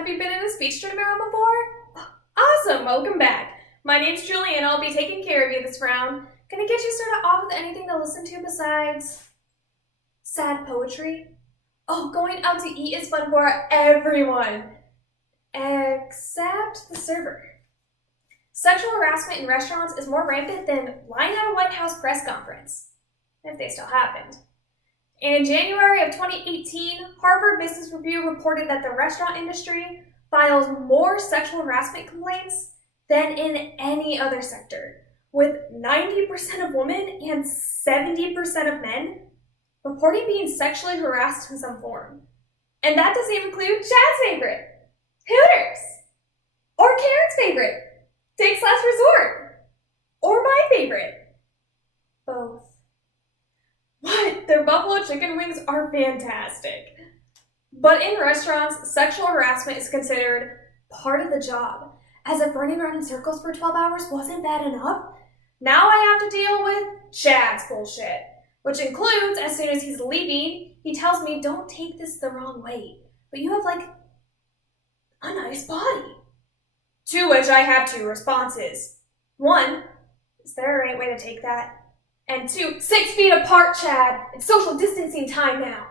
Have you been in a speech round before? Awesome, welcome back. My name's Juliana, I'll be taking care of you this round. Can I get you started off with anything to listen to besides sad poetry? Oh, going out to eat is fun for everyone, except the server. Sexual harassment in restaurants is more rampant than lying at a White House press conference, if they still happened. In January of 2018, Harvard Business Review reported that the restaurant industry files more sexual harassment complaints than in any other sector, with 90% of women and 70% of men reporting being sexually harassed in some form. And that doesn't even include Chad's favorite, Hooters, or Karen's favorite, Dick's Last Resort, or my favorite, both. What? Their buffalo chicken wings are fantastic. But in restaurants, sexual harassment is considered part of the job. As if running around in circles for 12 hours wasn't bad enough, now I have to deal with Chad's bullshit, which includes, as soon as he's leaving, he tells me, don't take this the wrong way, but you have, like, a nice body. To which I have two responses. One, is there a right way to take that? And two, 6 feet apart, Chad. It's social distancing time now.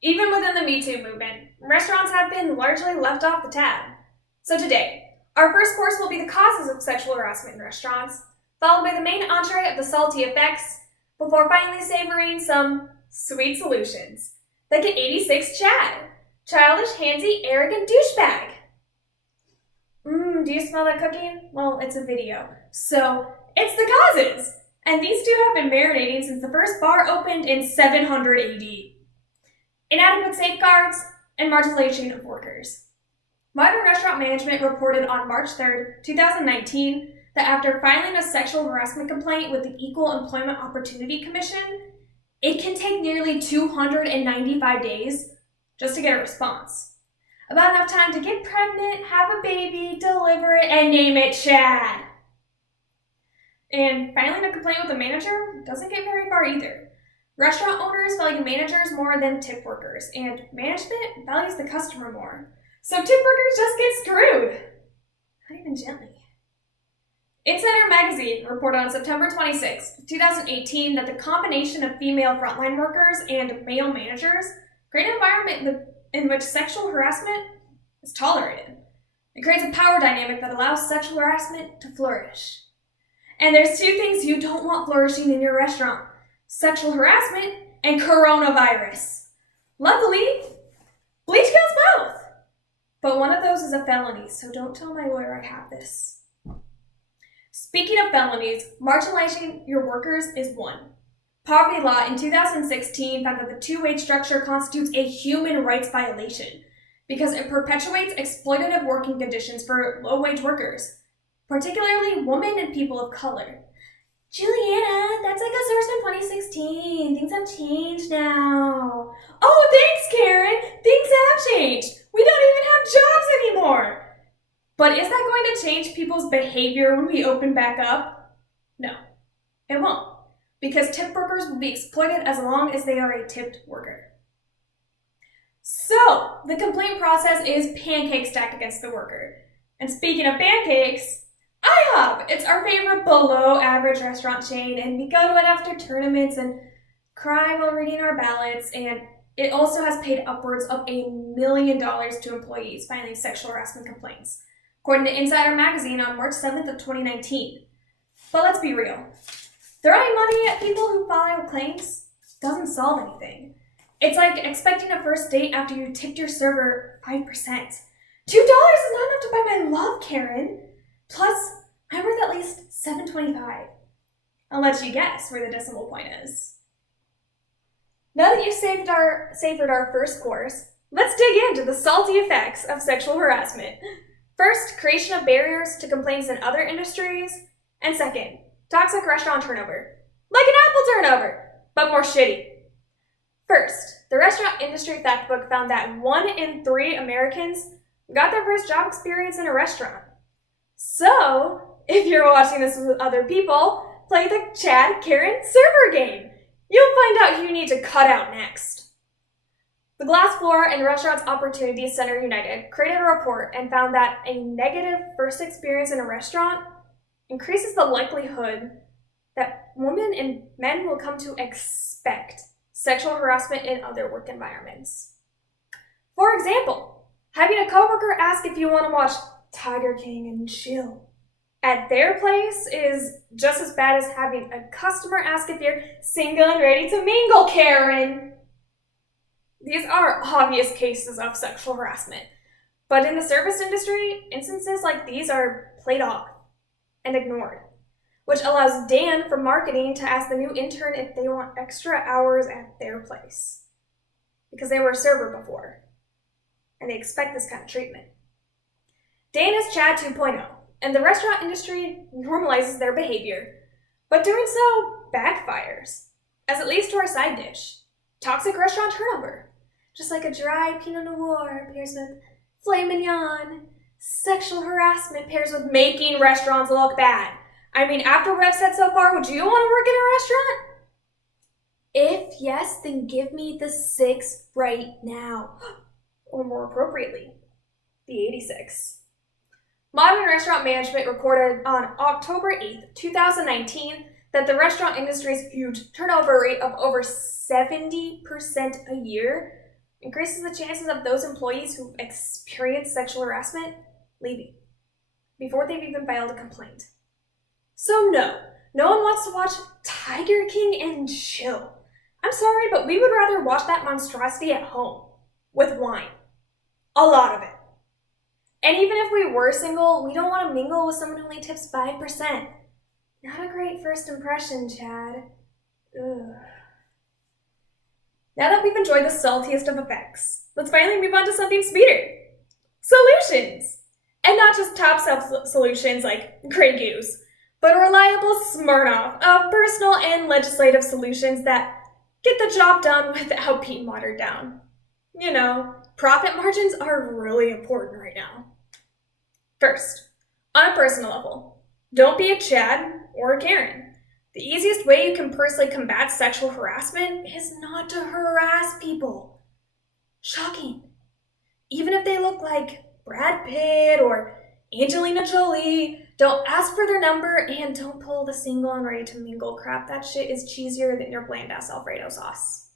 Even within the Me Too movement, restaurants have been largely left off the tab. So today, our first course will be the causes of sexual harassment in restaurants, followed by the main entree of the salty effects, before finally savoring some sweet solutions. Like an 86 Chad. Childish, handsy, arrogant douchebag. Do you smell that cooking? Well, it's a video. So, it's the causes! And these two have been marinating since the first bar opened in 700 AD. Inadequate safeguards and marginalization of workers. Modern Restaurant Management reported on March 3rd, 2019, that after filing a sexual harassment complaint with the Equal Employment Opportunity Commission, it can take nearly 295 days just to get a response. About enough time to get pregnant, have a baby, deliver it, and name it Chad. And filing a complaint with a manager doesn't get very far either. Restaurant owners value managers more than tip workers, and management values the customer more. So tip workers just get screwed. Not even gently. Insider Magazine reported on September 26, 2018, that the combination of female frontline workers and male managers create an environment in which sexual harassment is tolerated. It creates a power dynamic that allows sexual harassment to flourish. And there's two things you don't want flourishing in your restaurant: sexual harassment and coronavirus. Luckily, bleach kills both. But one of those is a felony, so don't tell my lawyer I have this. Speaking of felonies, marginalizing your workers is one. Poverty law in 2016 found that the two-wage structure constitutes a human rights violation because it perpetuates exploitative working conditions for low-wage workers, particularly women and people of color. Juliana, that's like a source from 2016. Things have changed now. Oh, thanks, Karen. Things have changed. We don't even have jobs anymore. But is that going to change people's behavior when we open back up? No, it won't. Because tip workers will be exploited as long as they are a tipped worker. So, the complaint process is pancake stacked against the worker. And speaking of pancakes, IHOP! It's our favorite below-average restaurant chain, and we go to it after tournaments and cry while reading our ballots, and it also has paid upwards of $1 million to employees filing sexual harassment complaints, according to Insider Magazine on March 7th of 2019. But let's be real. Throwing money at people who file claims doesn't solve anything. It's like expecting a first date after you tipped your server 5%. $2 is not enough to buy my love, Karen. Plus, I'm worth at least $7.25. I'll let you guess where the decimal point is. Now that you've savored our first course, let's dig into the salty effects of sexual harassment. First, creation of barriers to complaints in other industries. And second, toxic restaurant turnover. Like an apple turnover, but more shitty. First, the restaurant industry factbook found that 1 in 3 Americans got their first job experience in a restaurant. So, if you're watching this with other people, play the Chad Karen server game. You'll find out who you need to cut out next. The Glass Floor and Restaurants Opportunity Center United created a report and found that a negative first experience in a restaurant increases the likelihood that women and men will come to expect sexual harassment in other work environments. For example, having a coworker ask if you want to watch Tiger King and chill at their place is just as bad as having a customer ask if you're single and ready to mingle, Karen. These are obvious cases of sexual harassment, but in the service industry, instances like these are played off and ignored, which allows Dan from marketing to ask the new intern if they want extra hours at their place, because they were a server before, and they expect this kind of treatment. Dan is Chad 2.0, and the restaurant industry normalizes their behavior, but doing so backfires, as it leads to our side dish, toxic restaurant turnover. Just like a dry Pinot Noir pairs with filet mignon, sexual harassment pairs with making restaurants look bad. I mean, after what I've said so far, would you want to work in a restaurant? If yes, then give me the 6 right now. Or more appropriately, the 86. Modern Restaurant Management reported on October 8th, 2019, that the restaurant industry's huge turnover rate of over 70% a year increases the chances of those employees who experience sexual harassment leaving before they've even filed a complaint. So no one wants to watch Tiger King and chill. I'm sorry, but we would rather watch that monstrosity at home with wine. A lot of it. And even if we were single, we don't want to mingle with someone who only tips 5%. Not a great first impression, Chad. Ugh. Now that we've enjoyed the saltiest of effects, let's finally move on to something sweeter. Solutions! And not just top-shelf solutions like Grey Goose, but a reliable Smirnoff of personal and legislative solutions that get the job done without being watered down. You know, profit margins are really important right now. First, on a personal level, don't be a Chad or a Karen. The easiest way you can personally combat sexual harassment is not to harass people. Shocking. Even if they look like Brad Pitt or Angelina Jolie, don't ask for their number and don't pull the single and ready to mingle crap. That shit is cheesier than your bland-ass Alfredo sauce.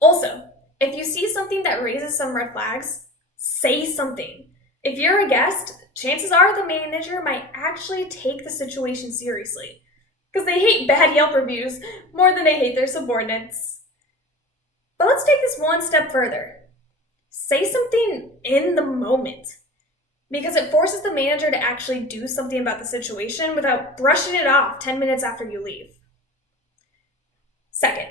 Also, if you see something that raises some red flags, say something. If you're a guest, chances are the manager might actually take the situation seriously, because they hate bad Yelp reviews more than they hate their subordinates. But let's take this one step further. Say something in the moment, because it forces the manager to actually do something about the situation without brushing it off 10 minutes after you leave. Second,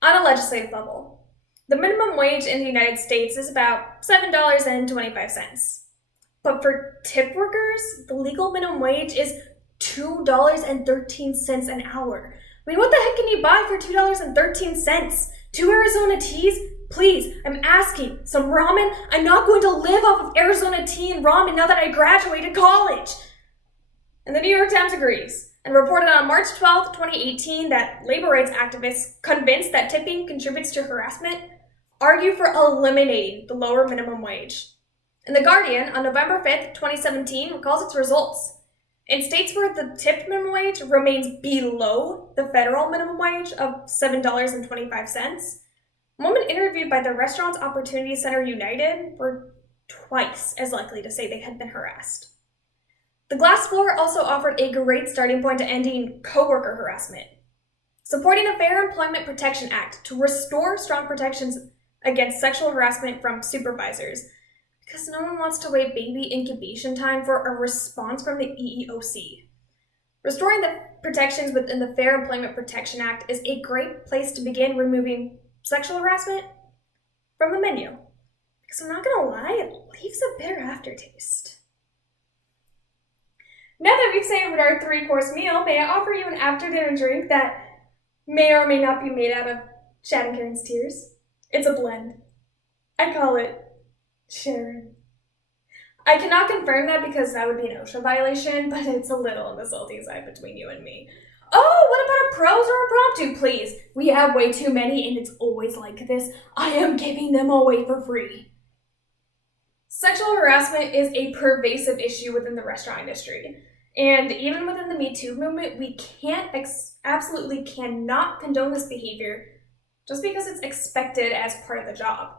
on a legislative level, the minimum wage in the United States is about $7.25. But for tip workers, the legal minimum wage is $2.13 an hour. I mean, what the heck can you buy for $2.13? 2 Arizona teas? Please, I'm asking. Some ramen? I'm not going to live off of Arizona tea and ramen now that I graduated college. And the New York Times agrees and reported on March 12, 2018 that labor rights activists convinced that tipping contributes to harassment argue for eliminating the lower minimum wage. And The Guardian on November 5th, 2017 recalls its results. In states where the tip minimum wage remains below the federal minimum wage of $7.25, women interviewed by the Restaurants Opportunity Center United were twice as likely to say they had been harassed. The Glass Floor also offered a great starting point to ending coworker harassment, supporting a Fair Employment Protection Act to restore strong protections against sexual harassment from supervisors, because no one wants to wait baby incubation time for a response from the EEOC. Restoring the protections within the Fair Employment Protection Act is a great place to begin removing sexual harassment from the menu. Because I'm not gonna lie, it leaves a bitter aftertaste. Now that we've savored our 3-course meal, may I offer you an after-dinner drink that may or may not be made out of Chad and Karen's tears? It's a blend. I call it Sharon. I cannot confirm that because that would be an OSHA violation, but it's a little on the salty side between you and me. Oh, what about a prose or impromptu, please? We have way too many and it's always like this. I am giving them away for free. Sexual harassment is a pervasive issue within the restaurant industry. And even within the Me Too movement, we absolutely cannot condone this behavior just because it's expected as part of the job.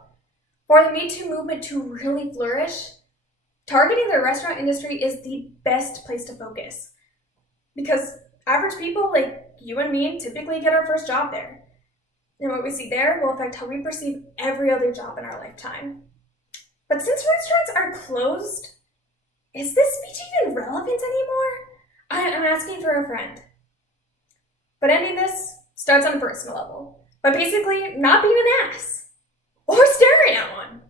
For the Me Too movement to really flourish, targeting the restaurant industry is the best place to focus. Because average people like you and me typically get our first job there. And what we see there will affect how we perceive every other job in our lifetime. But since restaurants are closed, is this speech even relevant anymore? I'm asking for a friend. But ending this starts on a personal level. But basically, not being an ass. Or staring at one.